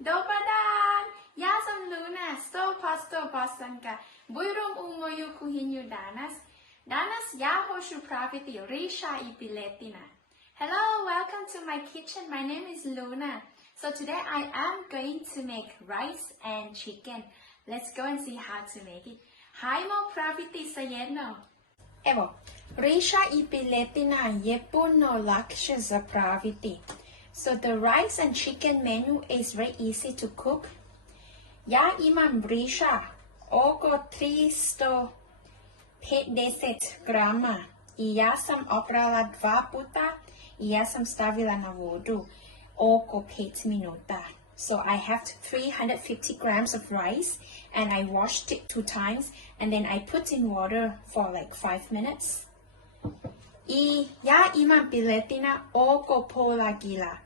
Dobar dan, ja sam Luna, 100% Bosanka. Bujrum u moju kuhinju danas. Danas ja hoću praviti riža i piletina. Hello, welcome to my kitchen. My name is Luna. So today I am going to make rice and chicken. Let's go and see how to make it. Hajmo praviti zajedno. Evo, riža i piletina je puno lakše zapraviti. So the rice and chicken menu is very easy to cook. Ja imam riža oko 350 grama i ja sam oprala 2 puta i ja sam stavila na vodu oko 5 minuta. So I have 350 grams of rice and I washed it 2 times and then I put in water for like 5 minutes. I ja imam piletina oko pola kila.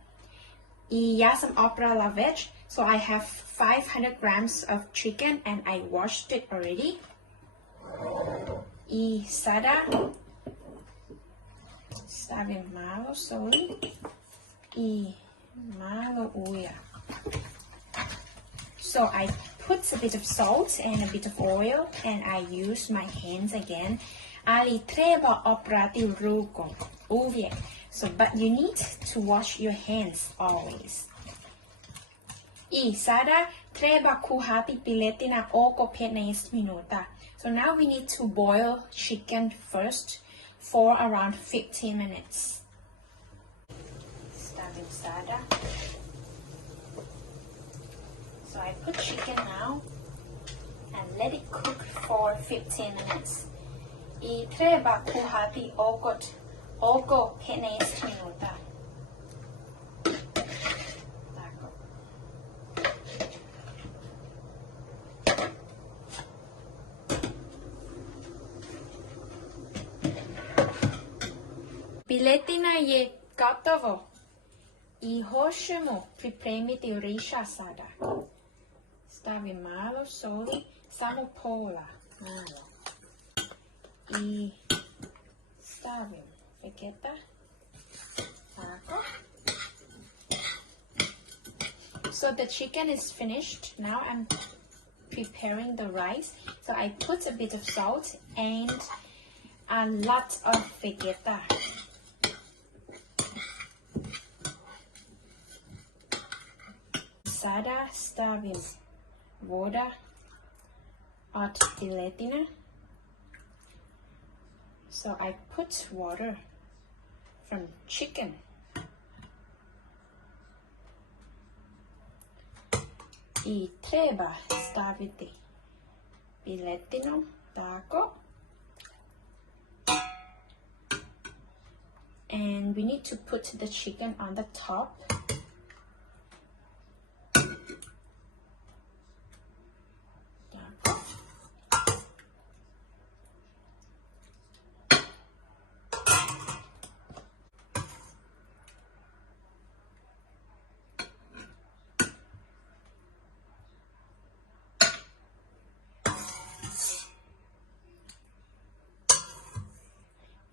I ja sam oprala već, so I have 500 grams of chicken and I washed it already. I sada stavim malo soli i malo ulja. So I put a bit of salt and a bit of oil and I use my hands again. Ali treba oprati rukom uvijek. So, but you need to wash your hands always. I sada treba kuhati piletina oko 15 minuta. So now we need to boil chicken first for around 15 minutes. Stavim sada. So I put chicken now and let it cook for 15 minutes. I treba kuhati oko 15 minuta. Tako. Piletina je gotovo i hoćemo pripremiti riža sada. Stavim malo soli, samo pola malo. I stavim vegeta. Tako. So the chicken is finished. Now I'm preparing the rice. So I put a bit of salt and a lot of vegeta. Sada stavim voda od piletina. So I put water from chicken. I treba staviti piletinom, tako. And we need to put the chicken on the top.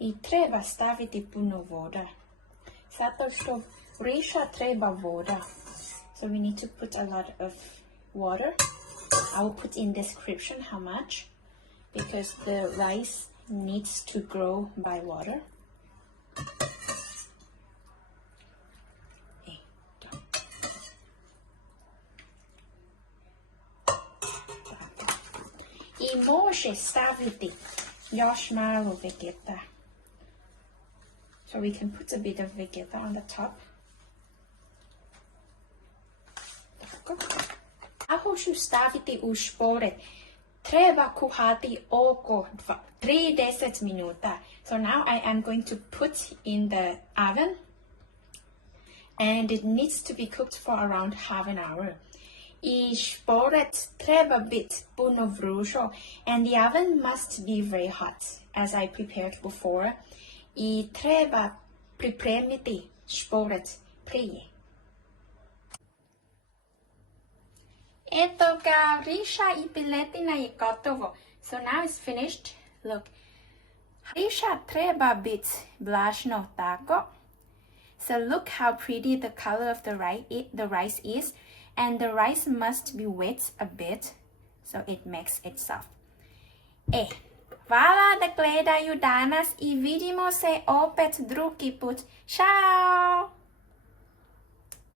I treba staviti puno voda. Zato što riža treba voda. So we need to put a lot of water. I will put in description how much because the rice needs to grow by water. I može staviti još malo vegeta. So we can put a bit of vegeta on the top. Tako. A hoću staviti u šporet. Treba kuhati oko 30 minuta. So now I am going to put in the oven. And it needs to be cooked for around half an hour. I šporet treba biti puno vrućo. And the oven must be very hot, as I prepared before. I treba pripremiti šporet prije. Eto ga, riža i piletina je gotovo. So now it's finished. Look. Riža treba biti vlažno tako. So look how pretty the color of the rice is. and the rice must be wet a bit so it makes it soft. Hvala da gledaju danas i vidimo se opet drugi put. Ćao!